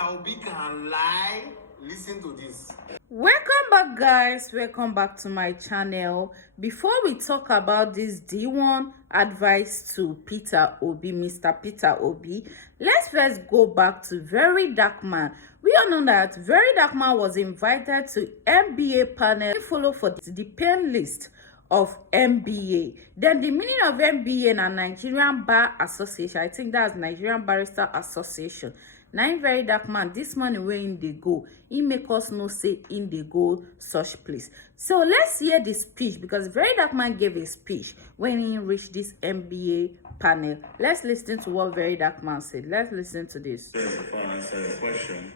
Peter Obi can lie. Listen to this. Welcome back, guys. Welcome back to my channel. Before we talk about this DeeOne advice to Peter Obi, Mr. Peter Obi, let's first go back to Verydarkman. We all know that Verydarkman was invited to MBA panel. Follow for the pen list of MBA. Then the meaning of MBA and Nigerian Bar Association. I think that's Nigerian Barrister Association. Now in Verydarkman, this morning where in they go, he make us know say in they go such place. So let's hear the speech, because Verydarkman gave a speech when he reached this MBA panel. Let's listen to what Verydarkman said. Let's listen to this. Before I answer the question,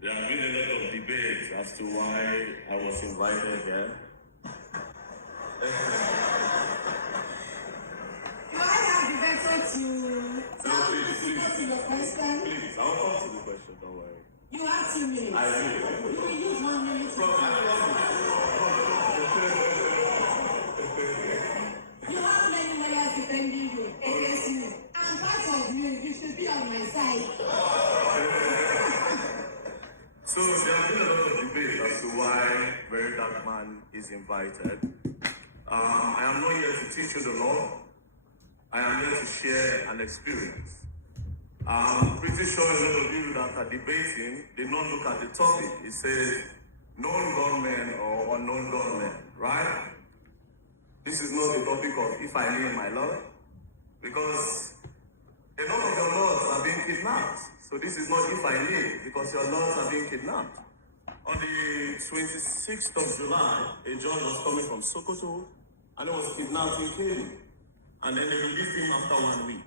there have been a lot of debates as to why I was invited here. Please, I'll come to the question, don't worry. You have 2 minutes. I will. You will use 1 minute. You have many lawyers defending you against you. I'm part of you. You should be on my side. So there have been a lot of debate as to why Verydarkman is invited. I am not here to teach you the law. I am here to share an experience. I'm pretty sure a lot of you that are debating did not look at the topic. It says known gunmen or unknown gunmen, right? This is not the topic of if I name my Lord, because a lot of your lords are being kidnapped. So this is not if I name, because your lords are being kidnapped. On the 26th of July, a judge was coming from Sokoto and he was kidnapped in Kenya. And then they released him after 1 week.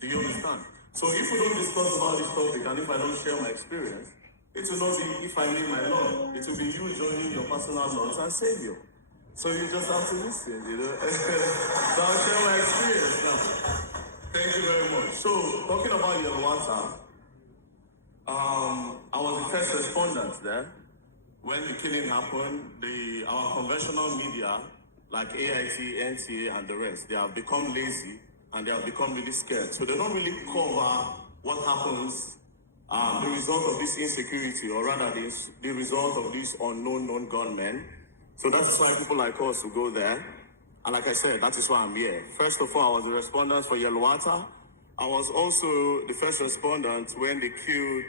Do you understand? So if we don't discuss about this topic and if I don't share my experience, it will not be if I name my Lord. It will be you joining your personal Lord and Savior. So you just have to listen, you know. So I'll share my experience now. Thank you very much. So talking about Yelwata, I was the first respondent there. When the killing happened, our conventional media, like AIT, NTA, and the rest, they have become lazy and they have become really scared. So they don't really cover what happens, the result of this insecurity, or rather the result of these known gunmen. So that's why people like us will go there. And like I said, that is why I'm here. First of all, I was the respondent for Yelwata. I was also the first respondent when they killed,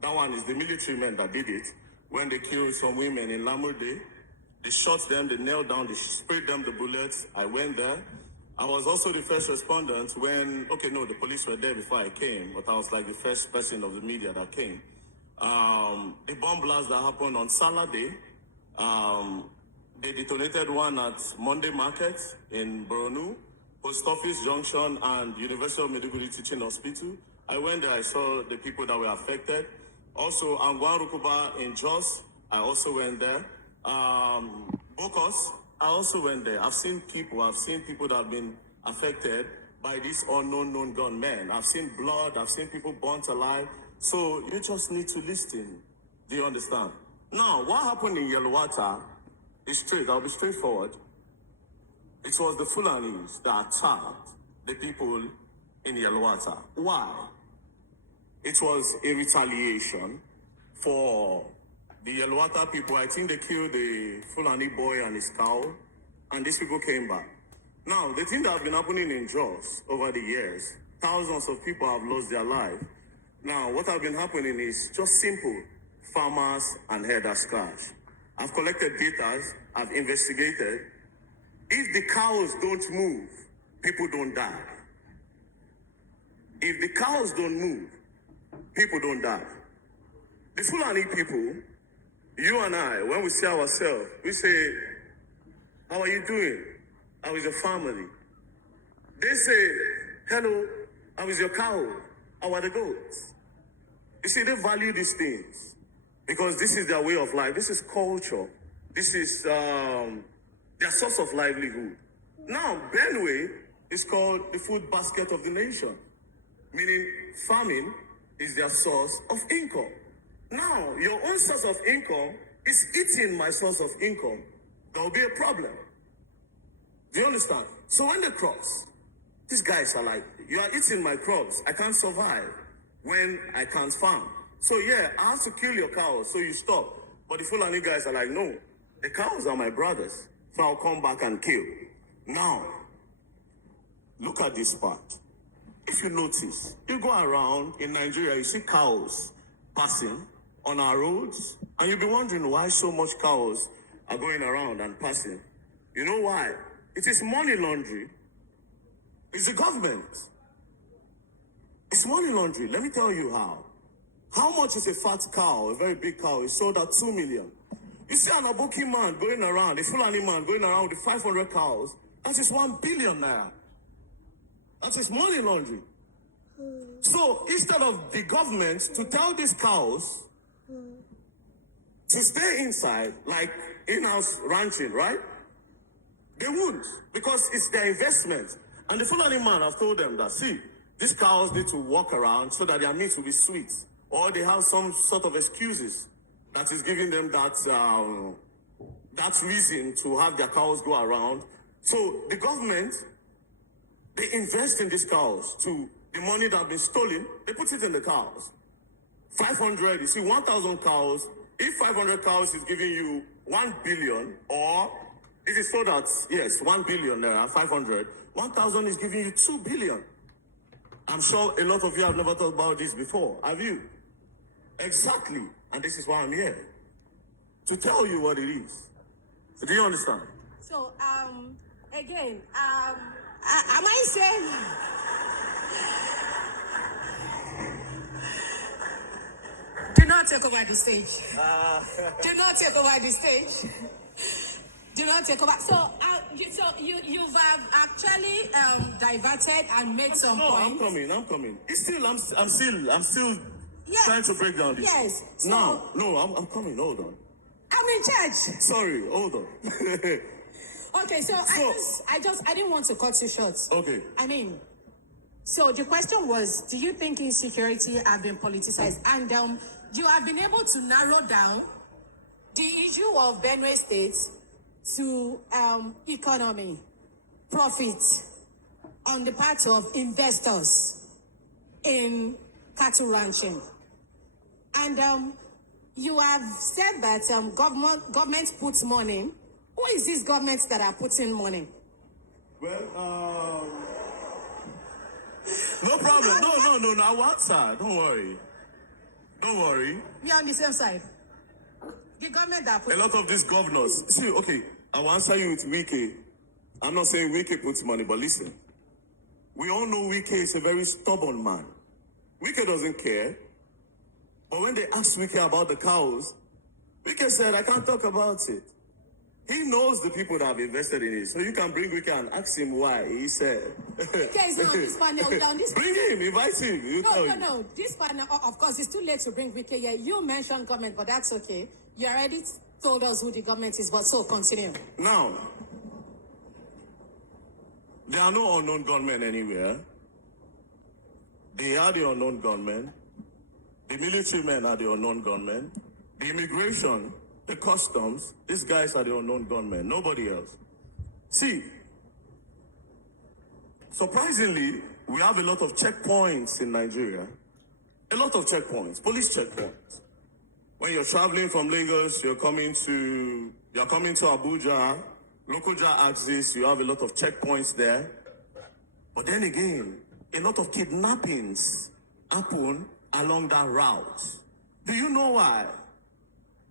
that one is the military men that did it, when they killed some women in Lamurde. They shot them, they knelt down, they sprayed them the bullets. I went there. I was also the first respondent when, the police were there before I came, but I was like the first person of the media that came. The bomb blast that happened on Saturday, they detonated one at Monday Market in Boronu, Post Office Junction, and University of Maiduguri Teaching Hospital. I went there, I saw the people that were affected. Also, Angwan Rukuba in Jos, I also went there. Bokos, I also went there. I've seen people that have been affected by these unknown gunmen. I've seen blood, I've seen people burnt alive. So you just need to listen. Do you understand? Now, what happened in Yelwata is straight. I'll be straightforward. It was the Fulanis that attacked the people in Yelwata. Why? It was a retaliation for the Yelwata people. I think they killed the Fulani boy and his cow, and these people came back. Now, the thing that has been happening in Jos over the years, thousands of people have lost their life. Now, what has been happening is just simple. Farmers and herders clash. I've collected data, I've investigated. If the cows don't move, people don't die. If the cows don't move, people don't die. The Fulani people, you and I, when we see ourselves, we say, how are you doing? How is your family? They say, hello, how is your cow? How are the goats? You see, they value these things because this is their way of life. This is culture. This is their source of livelihood. Now, Benue is called the food basket of the nation, meaning farming is their source of income. Now, your own source of income is eating my source of income. There will be a problem. Do you understand? So when they cross, these guys are like, you are eating my crops. I can't survive. when I can't farm. So yeah, I have to kill your cows, so you stop. But the Fulani guys are like, no, the cows are my brothers, so I'll come back and kill. Now, look at this part. If you notice, you go around in Nigeria, you see cows passing on our roads, and you'll be wondering why so much cows are going around and passing. You know why? It is money laundering. It's the government. It's money laundering. Let me tell you how. How much is a fat cow, a very big cow, is sold at 2 million? You see an Aboki man going around, a Fulani man going around with 500 cows, that is 1 billion naira. That is money laundering. So instead of the government to tell these cows to stay inside, like in-house ranching, right? They won't, because it's their investment. And the Fulani man have told them that, see, these cows need to walk around so that their meat will be sweet. Or they have some sort of excuses that is giving them that reason to have their cows go around. So the government, they invest in these cows to the money that has been stolen, they put it in the cows. 500, you see, 1,000 cows. If 500 cows is giving you 1 billion, or if it's so that, yes, 1 billion there, 500, 1,000 is giving you 2 billion. I'm sure a lot of you have never thought about this before. Have you? Exactly. And this is why I'm here. To tell you what it is. Do you understand? So, again, am I saying... Do not take over the stage. Do not take over the stage. Do not take over. So, you've actually diverted and made some points. I'm coming. It's still, I'm still Yes. trying to break down this. Yes. So, I'm coming. Hold on. I'm in charge. Sorry, hold on. Okay, so I didn't want to cut you short. Okay. I mean, so the question was, do you think insecurity have been politicized? And you have been able to narrow down the issue of Benue State to economy, profit on the part of investors in cattle ranching. And you have said that government puts money. Who is this government that are putting money? Well, no problem. No. I will answer. Don't worry. We are on the same side. The government that A lot of these governors. See, okay, I will answer you with Wike. I'm not saying Wike puts money, but listen. We all know Wike is a very stubborn man. Wike doesn't care. But when they asked Wike about the cows, Wike said, I can't talk about it. He knows the people that have invested in it. So you can bring Wike and ask him why. He said... Wike is not on this panel. Bring him, invite him. No. This panel, of course, it's too late to bring Wike here. You mentioned government, but that's okay. You already told us who the government is, but so continue. Now, there are no unknown gunmen anywhere. They are the unknown gunmen. The military men are the unknown gunmen. The immigration, the customs, these guys are the unknown gunmen. Nobody else. See, surprisingly, we have a lot of checkpoints in Nigeria. A lot of checkpoints, police checkpoints. When you're traveling from Lagos, you're coming to Abuja, Lokoja axis, you have a lot of checkpoints there. But then again, a lot of kidnappings happen along that route. Do you know why?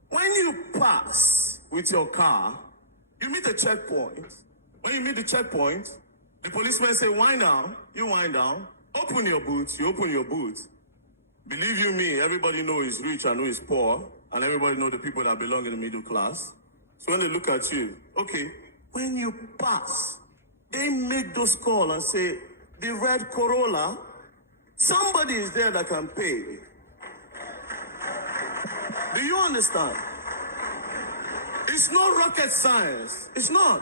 When you pass with your car, you meet a checkpoint. When you meet the checkpoint, the policemen say, wind down, you wind down, open your boots, you open your boots. Believe you me, everybody know is rich and who is poor, and everybody know the people that belong in the middle class. So when they look at you, okay, when you pass, they make those calls and say, the red Corolla, somebody is there that can pay. Do you understand? It's not rocket science. It's not.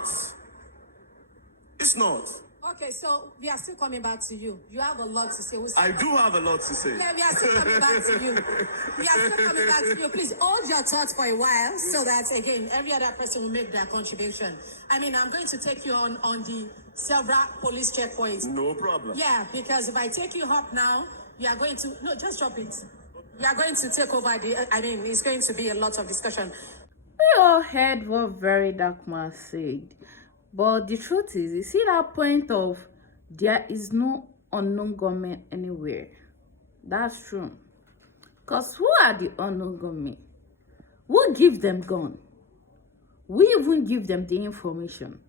Okay, so we are still coming back to you. You have a lot to say. I do have a lot to say. Yeah, we are still coming back to you. Please hold your thoughts for a while so that, again, every other person will make their contribution. I mean, I'm going to take you on the several police checkpoints. No problem. Yeah, because if I take you up now, You are going to, no, just drop it. You are going to take over it's going to be a lot of discussion. We all heard what Verydarkman said. But the truth is, you see that point of there is no unknown government anywhere. That's true. Because who are the unknown government? Who give them gun? We even give them the information.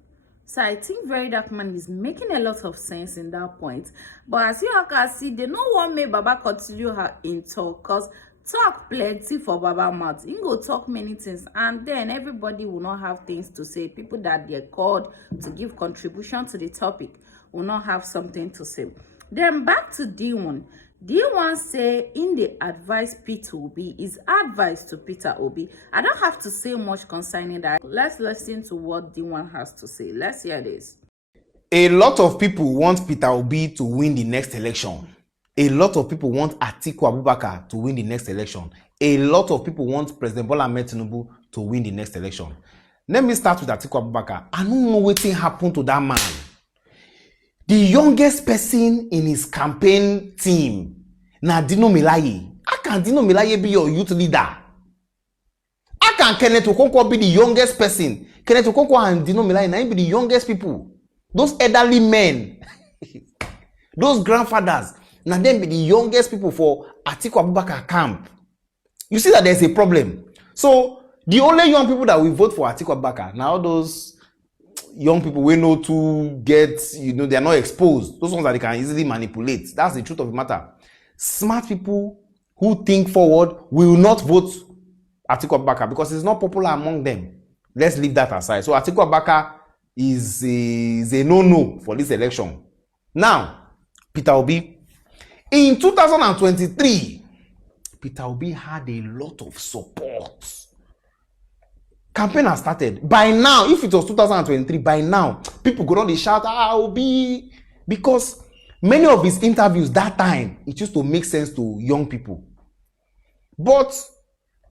So I think Verydarkman is making a lot of sense in that point. But as you can see, they don't want me Baba continue her in talk, because talk plenty for Baba mouth. He go talk many things, and then everybody will not have things to say. People that they're called to give contribution to the topic will not have something to say. Then back to DeeOne. DeeOne say in the advice Peter Obi is advice to Peter Obi. I don't have to say much concerning that. Let's listen to what DeeOne has to say. Let's hear this. A lot of people want Peter Obi to win the next election. A lot of people want Atiku Abubakar to win the next election. A lot of people want President Bola Ahmed Tinubu to win the next election. Let me start with Atiku Abubakar. I don't know what happened to that man. The youngest person in his campaign team, na Dino Melaye. How can Dino Melaye be your youth leader? How can Kenneth Okonkwo be the youngest person? Kenneth Okonkwo and Dino Melaye na be the youngest people. Those elderly men, those grandfathers, na them be the youngest people for Atiku Abubakar camp. You see that there's a problem. So the only young people that will vote for Atiku Abubakar, now those young people we know to get, they are not exposed. Those ones that they can easily manipulate. That's the truth of the matter. Smart people who think forward will not vote Atiku Abubakar because it's not popular among them. Let's leave that aside. So Atiku Abubakar is a no-no for this election. Now, Peter Obi. In 2023, Peter Obi had a lot of support. Campaign has started. By now, if it was 2023, by now, people go on the shout, Obi, because many of his interviews that time, it used to make sense to young people. But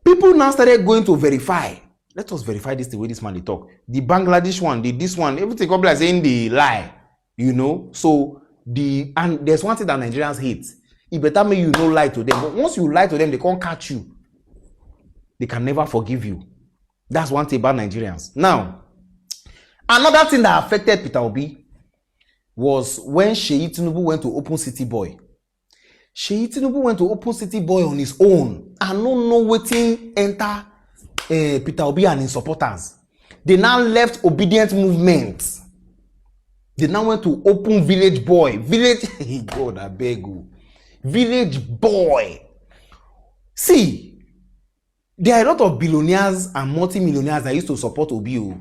people now started going to verify. Let us verify this the way this man they talk. The Bangladesh one, this one, everything people are saying they lie, So and there's one thing that Nigerians hate. It better make you no lie to them. But once you lie to them, they can't catch you. They can never forgive you. That's one thing about Nigerians. Now, another thing that affected Peter Obi was when Seyi Tinubu went to Open City Boy. Seyi Tinubu went to Open City Boy on his own and no waiting enter Peter Obi and his supporters. They now left Obedient Movement. They now went to Open Village Boy. God, I beg you. Village Boy. See, there are a lot of billionaires and multi-millionaires that used to support Obi.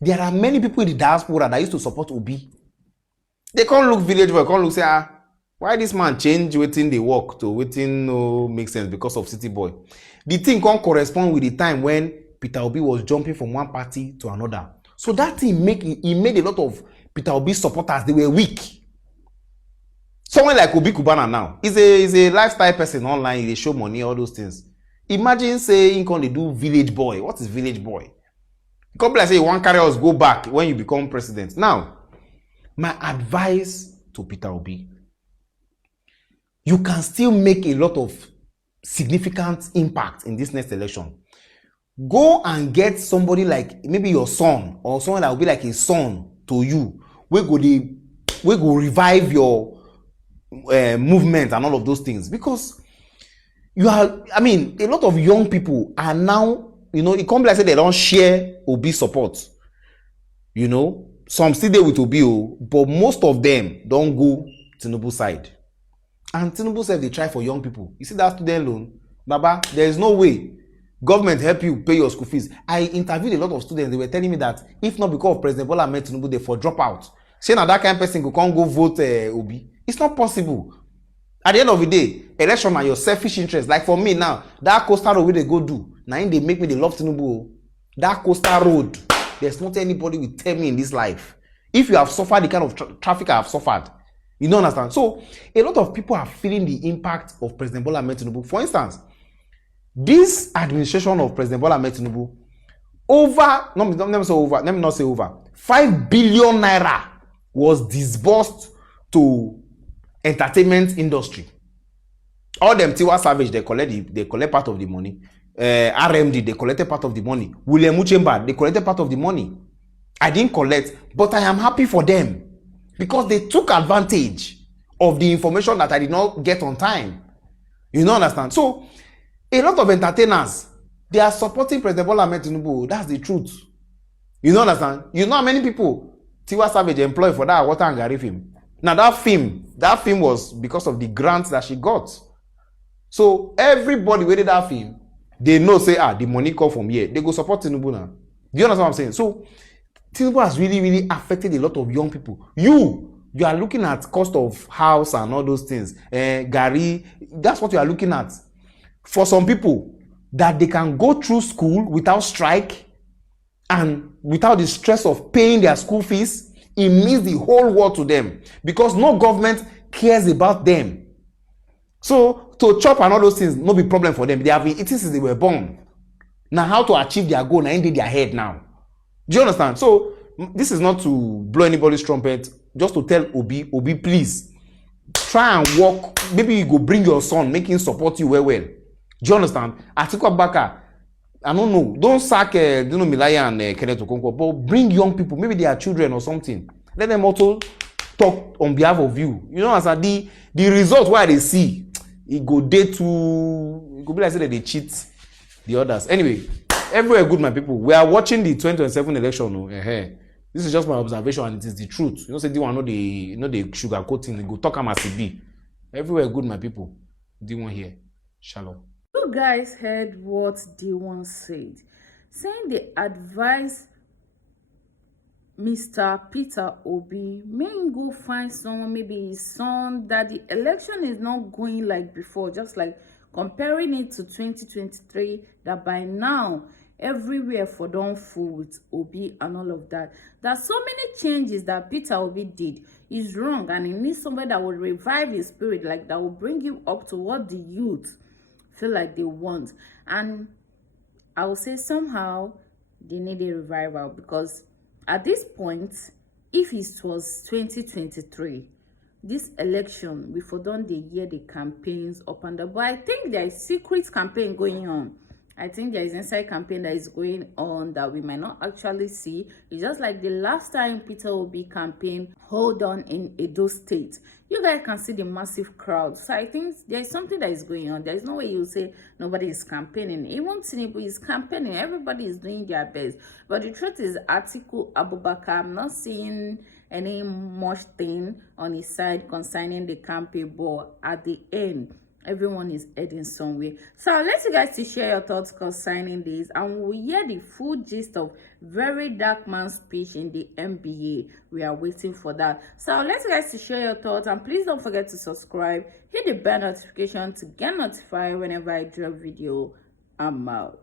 There are many people in the diaspora that used to support Obi. They can't look Village Boy, can't look say, why this man change waiting they work to waiting no make sense because of City Boy. The thing can't correspond with the time when Peter Obi was jumping from one party to another. So that thing made a lot of Peter Obi supporters, they were weak. Someone like Obi Kubana now is a lifestyle person online, they show money, all those things. Imagine saying they do Village Boy. What is Village Boy? Couple like say you want carry us go back when you become president. Now, my advice to Peter Obi, you can still make a lot of significant impact in this next election. Go and get somebody like maybe your son or someone that will be like a son to you. We go revive your movement and all of those things, because a lot of young people are now, it comes like say they don't share Obi support. Some still there with Obi, but most of them don't go Tinubu side. And Tinubu said they try for young people. You see that student loan, Baba, there is no way government help you pay your school fees. I interviewed a lot of students. They were telling me that if not because of President Bola Ahmed Tinubu, they for drop out. Say now that kind of person can't go vote Obi. It's not possible. At the end of the day, election are your selfish interest. Like for me now, that coastal road where they go do, now they make me they love Tinubu. That coastal road, there's not anybody will tell me in this life. If you have suffered the kind of traffic I have suffered, you don't understand. So a lot of people are feeling the impact of President Bola Ahmed Tinubu. For instance, this administration of President Bola Ahmed Tinubu, let me not say over, 5 billion naira was disbursed to entertainment industry. All them Tiwa Savage, they collect part of the money. RMD, they collected part of the money. William Uchemba, they collected part of the money. I didn't collect, but I am happy for them because they took advantage of the information that I did not get on time. You know, understand? So, a lot of entertainers, they are supporting President Bola Ahmed Tinubu. That's the truth. You know, understand? You know how many people Tiwa Savage employed for that Water and Gari film? Now, that film was because of the grants that she got. So, everybody who did that film, they know, say, the money come from here. They go support Tinubu now. Do you understand what I'm saying? So, Tinubu has really, really affected a lot of young people. You are looking at cost of house and all those things. Gary, that's what you are looking at. For some people, that they can go through school without strike and without the stress of paying their school fees, it means the whole world to them because no government cares about them. So to chop and all those things, no be problem for them. They have been eating since they were born. Now how to achieve their goal, now in their head now. Do you understand? So this is not to blow anybody's trumpet, just to tell Obi, please try and work. Maybe you go bring your son, make him support you well. Do you understand? Atiku Abubakar, I don't know. Don't sack Milaya and Kenneth Okonkwo, but bring young people. Maybe they are children or something. Let them also talk on behalf of you. You know, as the result where they see, it go day to, it could be like say that they cheat the others. Anyway, everywhere good, my people. We are watching the 2027 election. No? This is just my observation, and it is the truth. You know, say DeeOne know the sugarcoating. They go talk am as it be. Everywhere good, my people. DeeOne here. Shalom. You guys heard what DeeOne said, saying they advise Mr. Peter Obi may go find someone, maybe his son, that the election is not going like before, just like comparing it to 2023, that by now everywhere for don full with Obi and all of that. There's so many changes that Peter Obi did is wrong, and he needs somebody that will revive his spirit, like that will bring him up to what the youth feel like they want. And I will say somehow they need a revival, because at this point, if it was 2023, this election, we for done the year the campaigns up and down. But I think there is secret campaign going on. I think there is inside campaign that is going on that we might not actually see. It's just like the last time Peter Obi campaign hold on in Edo State. You guys can see the massive crowd. So I think there is something that is going on. There is no way you say nobody is campaigning. Even Tinubu is campaigning. Everybody is doing their best. But the truth is, Atiku Abubakar, I'm not seeing any much thing on his side concerning the campaign. But at the end, everyone is heading somewhere. So I'll let you guys to share your thoughts concerning this, and we'll hear the full gist of Verydarkman's speech in the NBA. We are waiting for that. So I'll let you guys to share your thoughts, and please don't forget to subscribe, hit the bell notification to get notified whenever I drop video. I'm out.